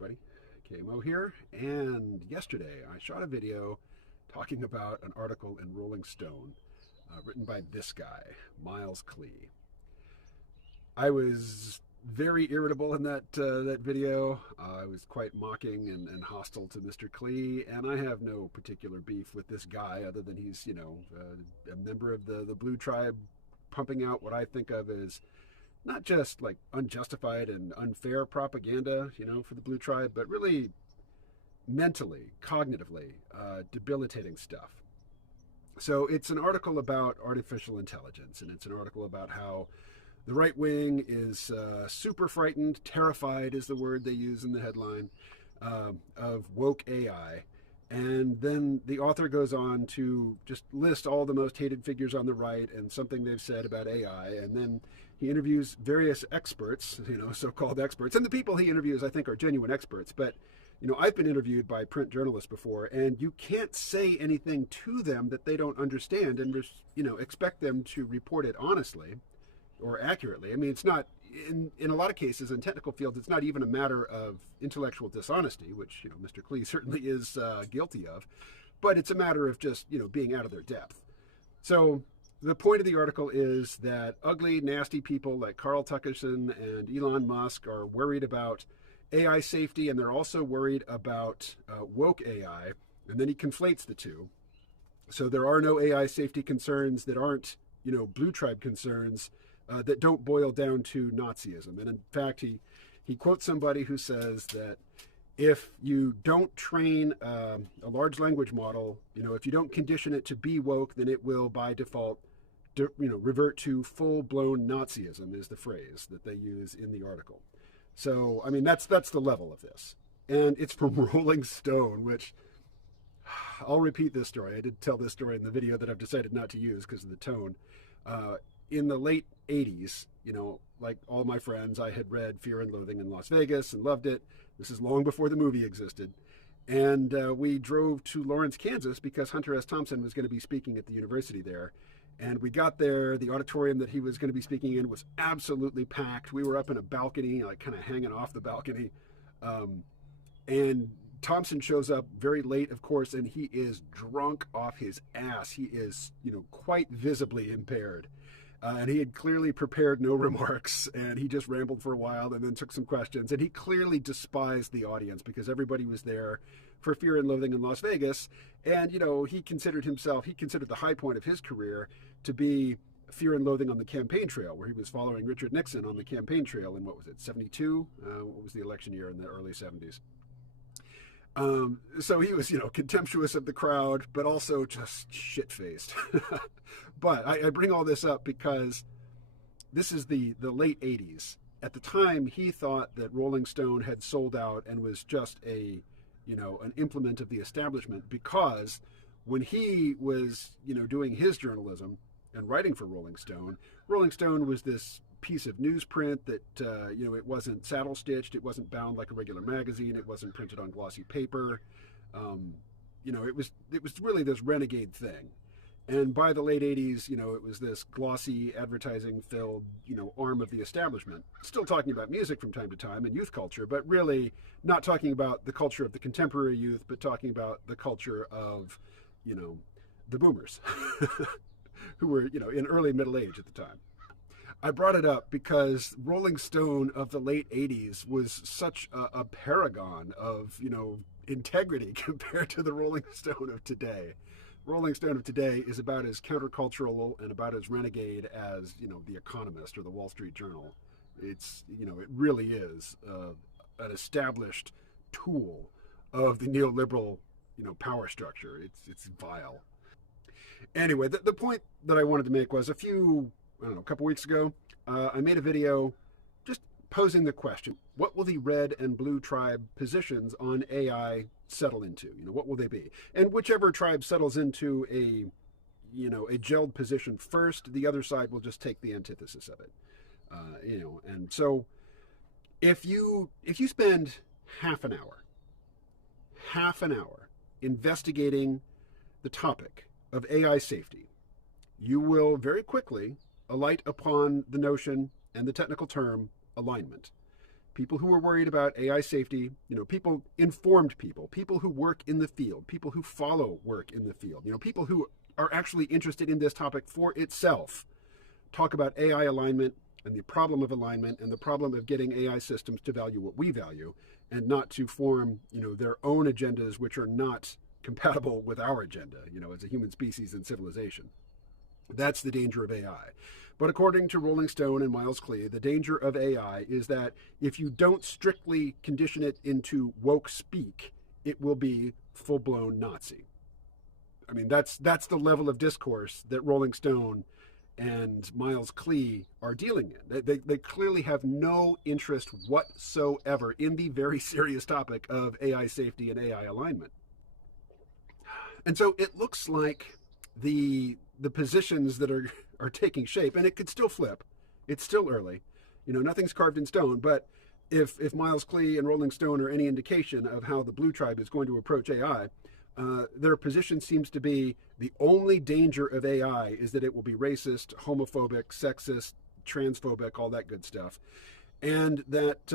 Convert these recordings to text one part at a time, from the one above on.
everybody. KMO here, and yesterday I shot a video talking about an article in Rolling Stone written by this guy, Miles Klee. I was very irritable in that video. I was quite mocking and hostile to Mr. Klee, and I have no particular beef with this guy other than he's, a member of the Blue Tribe pumping out what I think of as not just like unjustified and unfair propaganda, for the Blue Tribe, but really mentally, cognitively debilitating stuff. So it's an article about artificial intelligence, and it's an article about how the right wing is super frightened, terrified is the word they use in the headline, of woke AI. And then the author goes on to just list all the most hated figures on the right and something they've said about AI. And then he interviews various experts, so-called experts. And the people he interviews, I think, are genuine experts. But, I've been interviewed by print journalists before, and you can't say anything to them that they don't understand and, expect them to report it honestly or accurately. I mean, it's not, in a lot of cases, in technical fields, it's not even a matter of intellectual dishonesty, which, Mr. Klee certainly is guilty of, but it's a matter of just, being out of their depth. So the point of the article is that ugly, nasty people like Carl Tuckerson and Elon Musk are worried about AI safety, and they're also worried about woke AI, and then he conflates the two. So there are no AI safety concerns that aren't, Blue Tribe concerns that don't boil down to Nazism. And in fact, he quotes somebody who says that if you don't train a large language model, if you don't condition it to be woke, then it will by default, revert to full-blown Nazism is the phrase that they use in the article. So, I mean, that's the level of this. And it's from Rolling Stone, which I'll repeat this story. I did tell this story in the video that I've decided not to use because of the tone. In the late 80s, like all my friends, I had read Fear and Loathing in Las Vegas and loved it. This is long before the movie existed. And we drove to Lawrence, Kansas because Hunter S. Thompson was going to be speaking at the university there. And we got there, the auditorium that he was going to be speaking in was absolutely packed. We were up in a balcony, like kind of hanging off the balcony. And Thompson shows up very late, of course, and he is drunk off his ass. He is, quite visibly impaired. And he had clearly prepared no remarks, and he just rambled for a while and then took some questions. And he clearly despised the audience because everybody was there for Fear and Loathing in Las Vegas. And, he considered the high point of his career to be Fear and Loathing on the campaign trail, where he was following Richard Nixon on the campaign trail in, 72? What was the election year in the early 70s? So he was, contemptuous of the crowd, but also just shit-faced. But I bring all this up because this is the late 80s. At the time, he thought that Rolling Stone had sold out and was just an implement of the establishment, because when he was, doing his journalism and writing for Rolling Stone was this piece of newsprint that, it wasn't saddle stitched, it wasn't bound like a regular magazine, it wasn't printed on glossy paper. It was really this renegade thing. And by the late 80s, it was this glossy advertising filled, arm of the establishment, still talking about music from time to time and youth culture, but really not talking about the culture of the contemporary youth, but talking about the culture of, the boomers who were, in early middle age at the time. I brought it up because Rolling Stone of the late 80s was such a paragon of, integrity compared to the Rolling Stone of today. Rolling Stone of today is about as countercultural and about as renegade as, The Economist or the Wall Street Journal. It's, it really is an established tool of the neoliberal, power structure. It's vile. Anyway, the point that I wanted to make was a couple weeks ago, I made a video just posing the question, what will the red and blue tribe positions on AI settle into? What will they be? And whichever tribe settles into a gelled position first, the other side will just take the antithesis of it. And so if you spend half an hour investigating the topic of AI safety, you will very quickly alight upon the notion and the technical term alignment. people who are worried about AI safety, people, informed people who work in the field, people who follow work in the field, people who are actually interested in this topic for itself, talk about AI alignment and the problem of alignment and the problem of getting AI systems to value what we value and not to form, their own agendas which are not compatible with our agenda, as a human species and civilization. That's the danger of AI. But according to Rolling Stone and Miles Klee, the danger of AI is that if you don't strictly condition it into woke speak, it will be full-blown Nazi. I mean, that's the level of discourse that Rolling Stone and Miles Klee are dealing in. They clearly have no interest whatsoever in the very serious topic of AI safety and AI alignment. And so it looks like the positions that are taking shape, and it could still flip. It's still early. Nothing's carved in stone, but if Miles Klee and Rolling Stone are any indication of how the Blue Tribe is going to approach AI, their position seems to be the only danger of AI is that it will be racist, homophobic, sexist, transphobic, all that good stuff. And that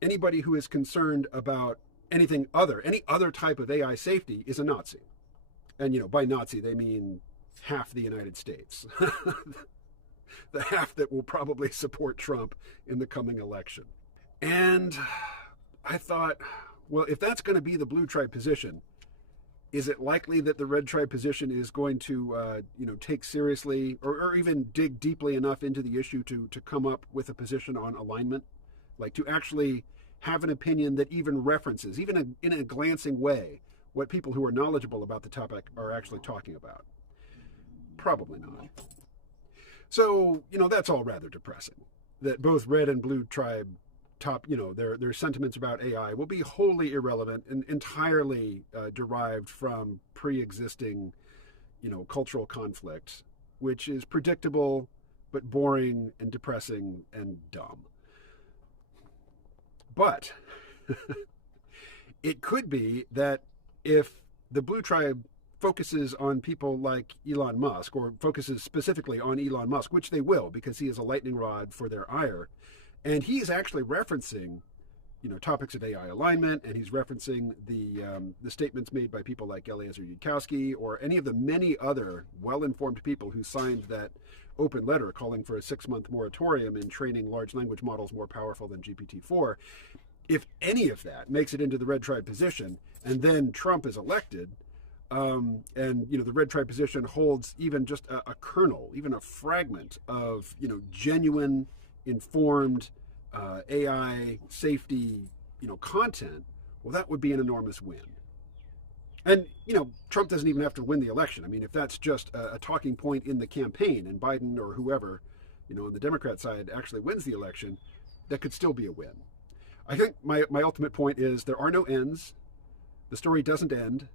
anybody who is concerned about any other type of AI safety is a Nazi. And, by Nazi, they mean half the United States. The half that will probably support Trump in the coming election. And I thought, well, if that's going to be the Blue Tribe position, is it likely that the Red Tribe position is going to, take seriously or even dig deeply enough into the issue to come up with a position on alignment? Like to actually have an opinion that even references, even in a glancing way, what people who are knowledgeable about the topic are actually talking about? Probably not. So, that's all rather depressing. That both Red and Blue Tribe their sentiments about AI will be wholly irrelevant and entirely derived from pre-existing, cultural conflict, which is predictable, but boring and depressing and dumb. But it could be that if the Blue Tribe focuses on people like Elon Musk, or focuses specifically on Elon Musk, which they will because he is a lightning rod for their ire, and he is actually referencing, topics of AI alignment, and he's referencing the statements made by people like Eliezer Yudkowsky or any of the many other well-informed people who signed that open letter calling for a 6-month moratorium in training large language models more powerful than GPT-4. If any of that makes it into the Red Tribe position, and then Trump is elected, and the Red Tribe position holds even just a kernel, even a fragment of genuine, informed AI safety, content, well, that would be an enormous win. And, Trump doesn't even have to win the election. I mean, if that's just a talking point in the campaign and Biden or whoever, on the Democrat side actually wins the election, that could still be a win. I think my ultimate point is there are no ends. The story doesn't end.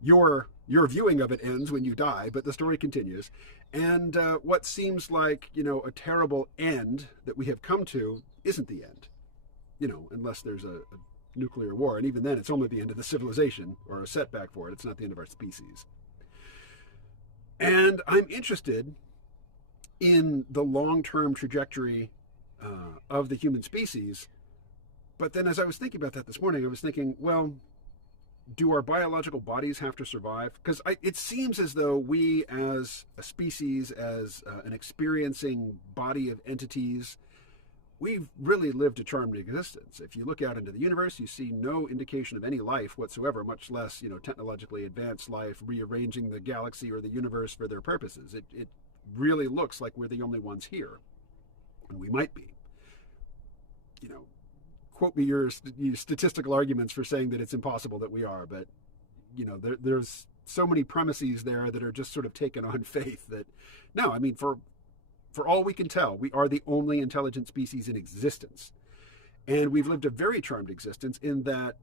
Your viewing of it ends when you die, but the story continues. And what seems like, a terrible end that we have come to isn't the end, unless there's a nuclear war. And even then, it's only the end of the civilization or a setback for it. It's not the end of our species. And I'm interested in the long-term trajectory of the human species. But then as I was thinking about that this morning, I was thinking, well, do our biological bodies have to survive? Because it seems as though we as a species, as an experiencing body of entities, we've really lived a charmed existence. If you look out into the universe, you see no indication of any life whatsoever, much less, technologically advanced life rearranging the galaxy or the universe for their purposes. It really looks like we're the only ones here. And we might be. Quote me your statistical arguments for saying that it's impossible that we are, but there's so many premises there that are just sort of taken on faith that no, I mean, for all we can tell, we are the only intelligent species in existence, and we've lived a very charmed existence in that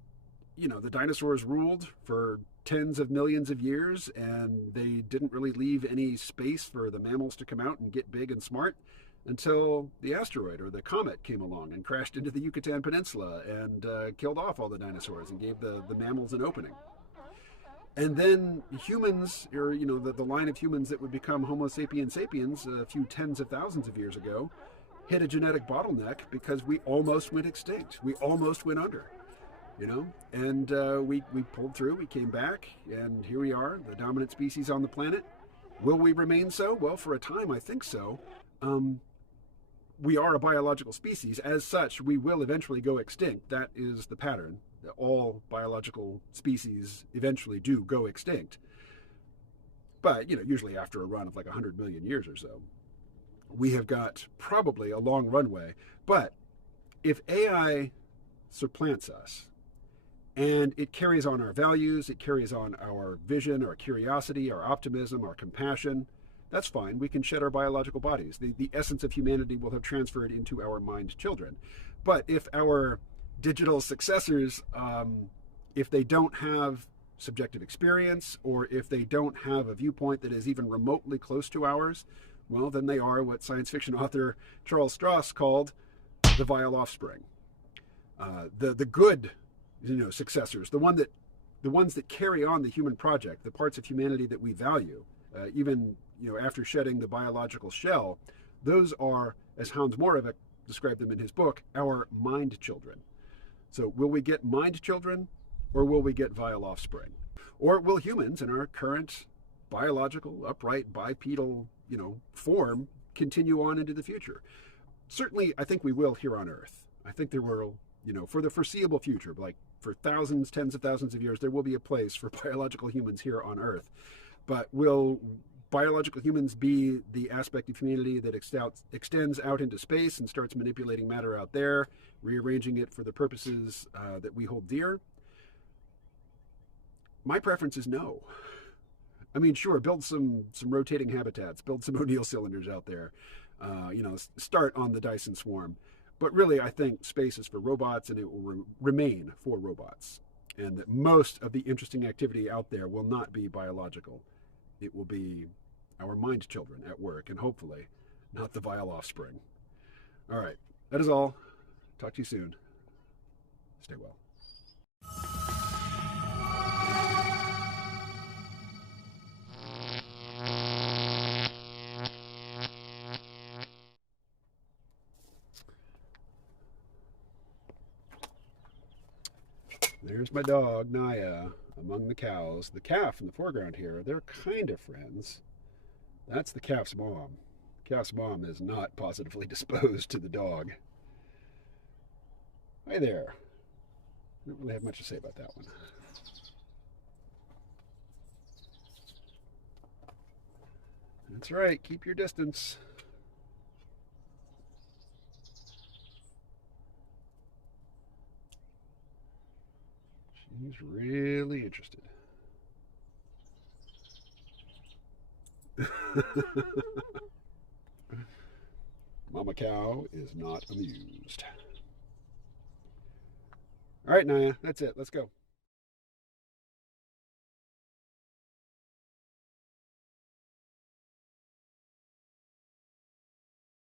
the dinosaurs ruled for tens of millions of years, and they didn't really leave any space for the mammals to come out and get big and smart until the asteroid or the comet came along and crashed into the Yucatan Peninsula and killed off all the dinosaurs and gave the mammals an opening. And then humans, or the line of humans that would become Homo sapiens sapiens a few tens of thousands of years ago, hit a genetic bottleneck because we almost went extinct. We almost went under, you know, and we pulled through, we came back, and here we are, the dominant species on the planet. Will we remain so? Well, for a time, I think so. We are a biological species. As such, we will eventually go extinct. That is the pattern. All biological species eventually do go extinct. But, you know, usually after a run of like 100 million years or so. We have got probably a long runway. But if AI supplants us, and it carries on our values, it carries on our vision, our curiosity, our optimism, our compassion, that's fine. We can shed our biological bodies. The essence of humanity will have transferred into our mind children. But if our digital successors, if they don't have subjective experience, or if they don't have a viewpoint that is even remotely close to ours, well, then they are what science fiction author Charles Stross called the vile offspring. The good, you know, successors, the ones that carry on the human project, the parts of humanity that we value, even, you know, after shedding the biological shell, those are, as Hans Moravec described them in his book, our mind children. So will we get mind children, or will we get vile offspring? Or will humans in our current biological, upright, bipedal, you know, form continue on into the future? Certainly, I think we will here on Earth. I think there will, you know, for the foreseeable future, like for thousands, tens of thousands of years, there will be a place for biological humans here on Earth. But will biological humans be the aspect of humanity that extends out into space and starts manipulating matter out there, rearranging it for the purposes that we hold dear? My preference is no. I mean, sure, build some rotating habitats, build some O'Neill cylinders out there, you know, start on the Dyson swarm. But really, I think space is for robots, and it will remain for robots. And that most of the interesting activity out there will not be biological. It will be our mind children at work, and hopefully not the vile offspring. All right, that is all. Talk to you soon. Stay well. There's my dog, Naya, among the cows. The calf in the foreground here, they're kind of friends. That's the calf's mom. The calf's mom is not positively disposed to the dog. Hi there. I don't really have much to say about that one. That's right, keep your distance. She's really interested. Mama cow is not amused. All right, Naya, that's it. Let's go.